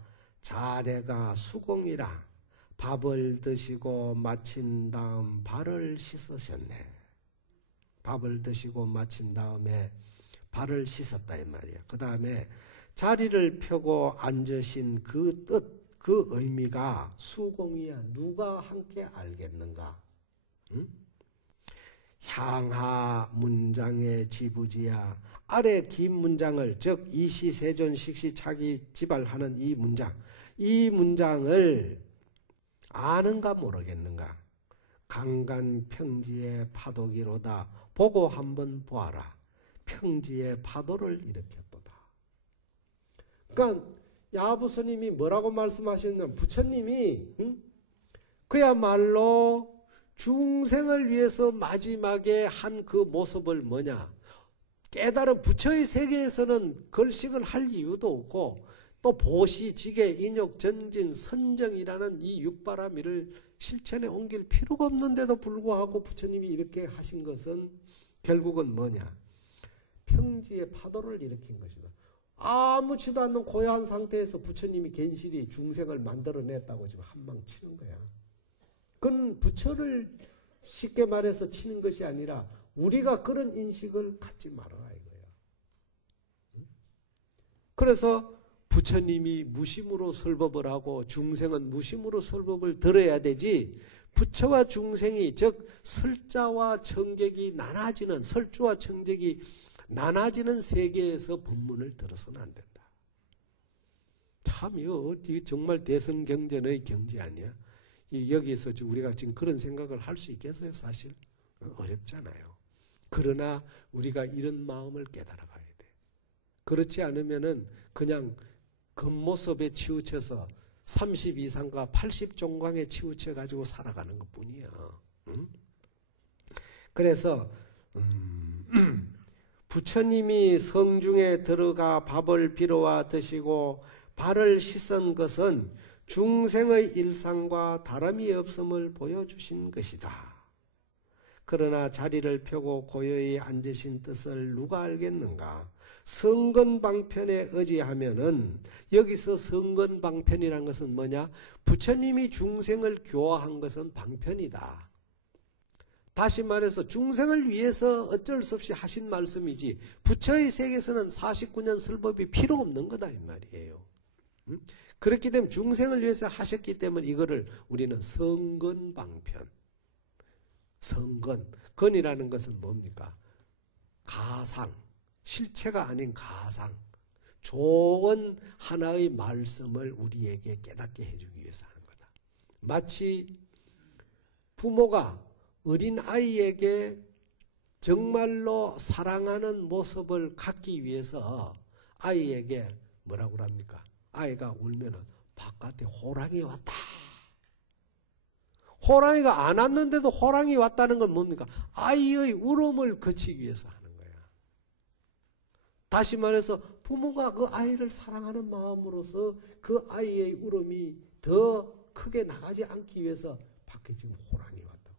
자례가 수공이라 밥을 드시고 마친 다음 발을 씻으셨네. 밥을 드시고 마친 다음에 발을 씻었다 이 말이야. 그 다음에 자리를 펴고 앉으신 그 뜻, 그 의미가 수공이야. 누가 함께 알겠는가? 응? 향하 문장의 지부지야. 아래 긴 문장을 즉 이시세존 식시차기 지발하는 이 문장을 아는가 모르겠는가? 강간평지의 파도기로다. 보고 한번 보아라. 평지의 파도를 일으켰도다. 그러니까 야부스님이 뭐라고 말씀하셨냐면 부처님이 그야말로 중생을 위해서 마지막에 한 그 모습을 뭐냐? 깨달은 부처의 세계에서는 걸식을 할 이유도 없고 또 보시, 지계, 인욕, 전진, 선정이라는 이 육바라미를 실천에 옮길 필요가 없는데도 불구하고 부처님이 이렇게 하신 것은 결국은 뭐냐? 평지의 파도를 일으킨 것이다. 아무렇지도 않는 고요한 상태에서 부처님이 괜시리 중생을 만들어냈다고 지금 한방 치는 거야. 그건 부처를 쉽게 말해서 치는 것이 아니라 우리가 그런 인식을 갖지 말아라 이거야. 그래서 부처님이 무심으로 설법을 하고 중생은 무심으로 설법을 들어야 되지 부처와 중생이 즉 설자와 정객이 나눠지는 설주와 정객이 나눠지는 세계에서 법문을 들어서는 안 된다. 참 이거 정말 대성경전의 경지 아니야. 여기에서 우리가 지금 그런 생각을 할 수 있겠어요? 사실 어렵잖아요. 그러나 우리가 이런 마음을 깨달아 봐야 돼. 그렇지 않으면은 그냥 겉모습에 치우쳐서 30 이상과 80 종강에 치우쳐 가지고 살아가는 것뿐이야. 응? 그래서 부처님이 성중에 들어가 밥을 비로와 드시고 발을 씻은 것은 중생의 일상과 다름이 없음을 보여주신 것이다. 그러나 자리를 펴고 고요히 앉으신 뜻을 누가 알겠는가? 성건방편에 의지하면은, 여기서 성건방편이라는 것은 뭐냐? 부처님이 중생을 교화한 것은 방편이다. 다시 말해서 중생을 위해서 어쩔 수 없이 하신 말씀이지, 부처의 세계에서는 49년 설법이 필요 없는 거다 이 말이에요. 그렇기 때문에 중생을 위해서 하셨기 때문에 이거를 우리는 성건방편. 성건, 건이라는 것은 뭡니까? 가상, 실체가 아닌 가상, 좋은 하나의 말씀을 우리에게 깨닫게 해주기 위해서 하는 거다. 마치 부모가 어린 아이에게 정말로 사랑하는 모습을 갖기 위해서 아이에게 뭐라고 합니까? 아이가 울면은 바깥에 호랑이 왔다. 호랑이가 안 왔는데도 호랑이 왔다는 건 뭡니까? 아이의 울음을 거치기 위해서 하는 거야. 다시 말해서 부모가 그 아이를 사랑하는 마음으로서 그 아이의 울음이 더 크게 나가지 않기 위해서 밖에 지금 호랑이 왔다고.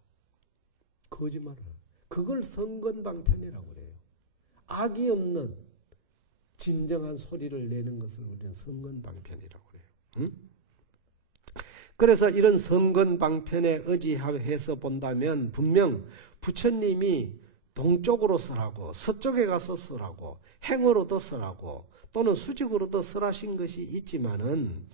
거짓말을. 그걸 성건방편이라고 그래요. 악이 없는 진정한 소리를 내는 것을 우리는 성건방편이라고 그래요. 응? 그래서 이런 성건방편에 의지해서 본다면 분명 부처님이 동쪽으로 서라고, 서쪽에 가서 서라고, 행으로도 서라고, 또는 수직으로도 설하신 것이 있지만은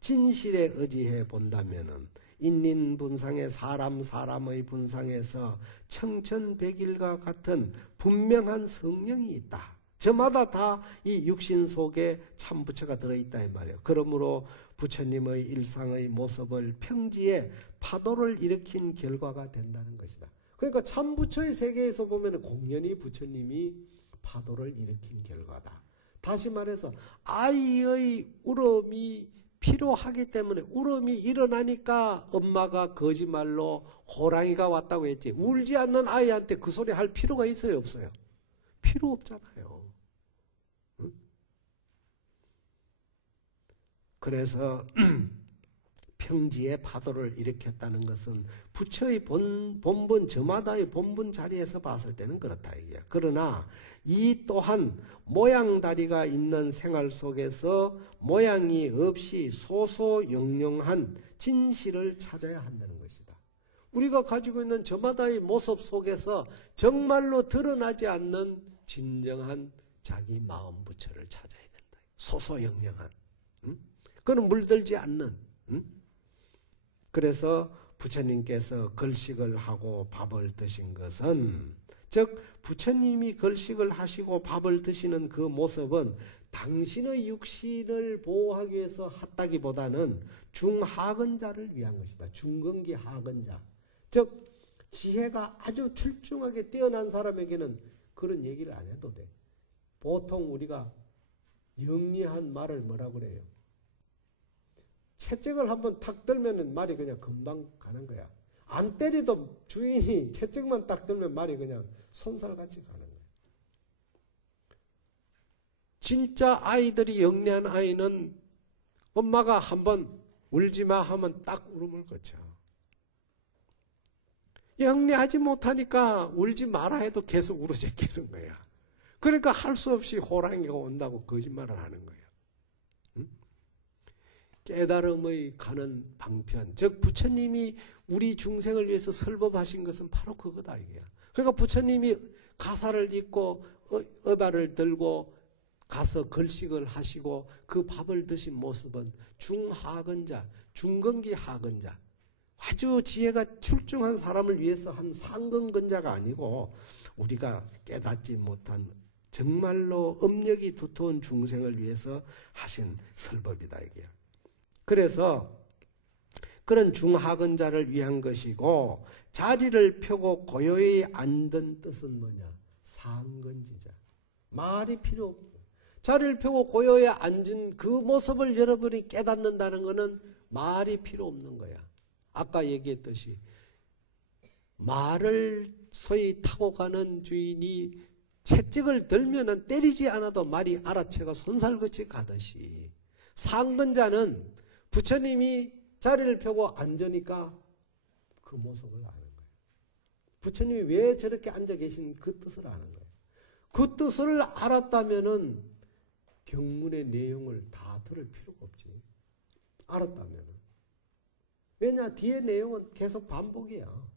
진실에 의지해 본다면은 인린분상의 사람의 분상에서 청천백일과 같은 분명한 성령이 있다. 저마다 다 이 육신 속에 참 부처가 들어있다 이 말이에요. 그러므로 부처님의 일상의 모습을 평지에 파도를 일으킨 결과가 된다는 것이다. 그러니까 참 부처의 세계에서 보면 공연히 부처님이 파도를 일으킨 결과다. 다시 말해서 아이의 울음이 필요하기 때문에 울음이 일어나니까 엄마가 거짓말로 호랑이가 왔다고 했지. 울지 않는 아이한테 그 소리 할 필요가 있어요, 없어요? 필요 없잖아요. 응? 그래서 평지에 파도를 일으켰다는 것은 부처의 본분, 저마다의 본분 자리에서 봤을 때는 그렇다 이게야. 그러나 이 또한 모양다리가 있는 생활 속에서 모양이 없이 소소영영한 진실을 찾아야 한다는 것이다. 우리가 가지고 있는 저마다의 모습 속에서 정말로 드러나지 않는 진정한 자기 마음 부처를 찾아야 된다. 소소영영한. 그건 물들지 않는. 그래서 부처님께서 걸식을 하고 밥을 드신 것은, 즉 부처님이 걸식을 하시고 밥을 드시는 그 모습은 당신의 육신을 보호하기 위해서 했다기보다는 중하근자를 위한 것이다. 중근기 하근자. 즉 지혜가 아주 출중하게 뛰어난 사람에게는 그런 얘기를 안 해도 돼. 보통 우리가 영리한 말을 뭐라고 그래요? 채찍을 한번 탁 들면 말이 그냥 금방 가는 거야. 안 때리도 주인이 채찍만 딱 들면 말이 그냥 손살같이 가는 거야. 진짜 아이들이 영리한 아이는 엄마가 한번 울지마 하면 딱 울음을 거쳐. 영리하지 못하니까 울지 마라 해도 계속 울어제끼는 거야. 그러니까 할 수 없이 호랑이가 온다고 거짓말을 하는 거야. 깨달음의 가는 방편, 즉 부처님이 우리 중생을 위해서 설법하신 것은 바로 그거다 이게야. 그러니까 부처님이 가사를 입고 어발을 들고 가서 걸식을 하시고 그 밥을 드신 모습은 중하근자, 중근기 하근자, 아주 지혜가 출중한 사람을 위해서 한 상근근자가 아니고 우리가 깨닫지 못한 정말로 업력이 두터운 중생을 위해서 하신 설법이다 이게야. 그래서 그런 중하근자를 위한 것이고, 자리를 펴고 고요히 앉은 뜻은 뭐냐? 상근지자. 말이 필요 없고 자리를 펴고 고요에 앉은 그 모습을 여러분이 깨닫는다는 것은 말이 필요 없는 거야. 아까 얘기했듯이 말을 소위 타고 가는 주인이 채찍을 들면은 때리지 않아도 말이 알아채가 손살같이 가듯이 상근자는 부처님이 자리를 펴고 앉으니까 그 모습을 아는 거예요. 부처님이 왜 저렇게 앉아 계신 그 뜻을 아는 거예요. 그 뜻을 알았다면은 경문의 내용을 다 들을 필요가 없지. 알았다면은. 왜냐? 뒤에 내용은 계속 반복이야.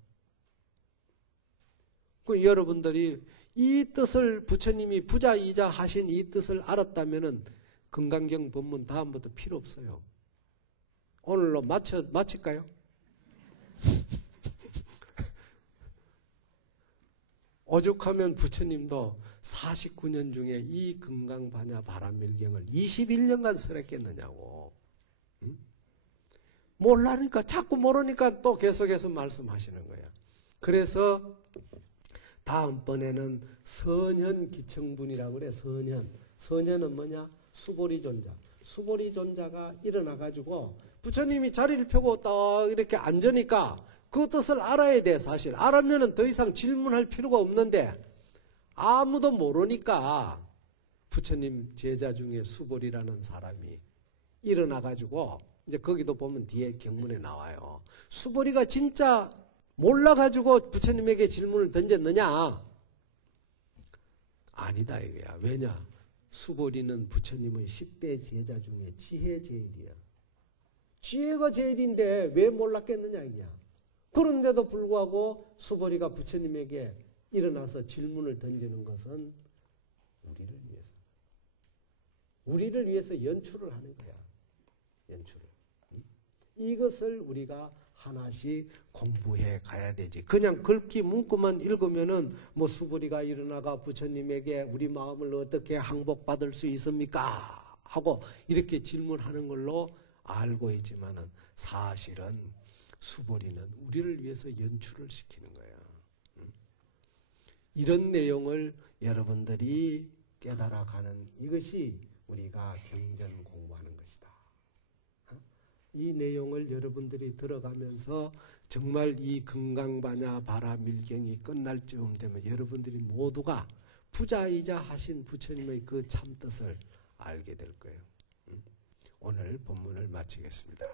그 여러분들이 이 뜻을 부처님이 부자이자 하신 이 뜻을 알았다면은 금강경 법문 다음부터 필요 없어요. 오늘로 마칠까요? 오죽하면 부처님도 49년 중에 이 금강반야 바람밀경을 21년간 설했겠느냐고. 응? 몰라니까 자꾸 모르니까 또 계속해서 말씀하시는 거야. 그래서 다음번에는 선현기청분이라고 그래. 선현은 뭐냐? 수보리존자. 수보리존자가 일어나가지고 부처님이 자리를 펴고 딱 이렇게 앉으니까 그 뜻을 알아야 돼. 사실 알았면은 더 이상 질문할 필요가 없는데 아무도 모르니까 부처님 제자 중에 수보리라는 사람이 일어나가지고 이제 거기도 보면 뒤에 경문에 나와요. 수보리가 진짜 몰라가지고 부처님에게 질문을 던졌느냐? 아니다 이거야. 왜냐? 수보리는 부처님의 10대 제자 중에 지혜 제일이야. 지혜가 제일인데 왜 몰랐겠느냐 이거야. 그런데도 불구하고 수보리가 부처님에게 일어나서 질문을 던지는 것은 우리를 위해서. 우리를 위해서 연출을 하는 거야. 연출을. 이것을 우리가 하나씩 공부해 가야 되지. 그냥 글귀 문구만 읽으면은 뭐 수보리가 일어나가 부처님에게 우리 마음을 어떻게 항복받을 수 있습니까? 하고 이렇게 질문하는 걸로 알고 있지만은 사실은 수보리는 우리를 위해서 연출을 시키는 거야. 이런 내용을 여러분들이 깨달아가는 이것이 우리가 경전 공부하는 것이다. 이 내용을 여러분들이 들어가면서 정말 이 금강반야 바라밀경이 끝날 즈음 되면 여러분들이 모두가 부자이자 하신 부처님의 그 참뜻을 알게 될 거예요. 오늘 본문을 마치겠습니다.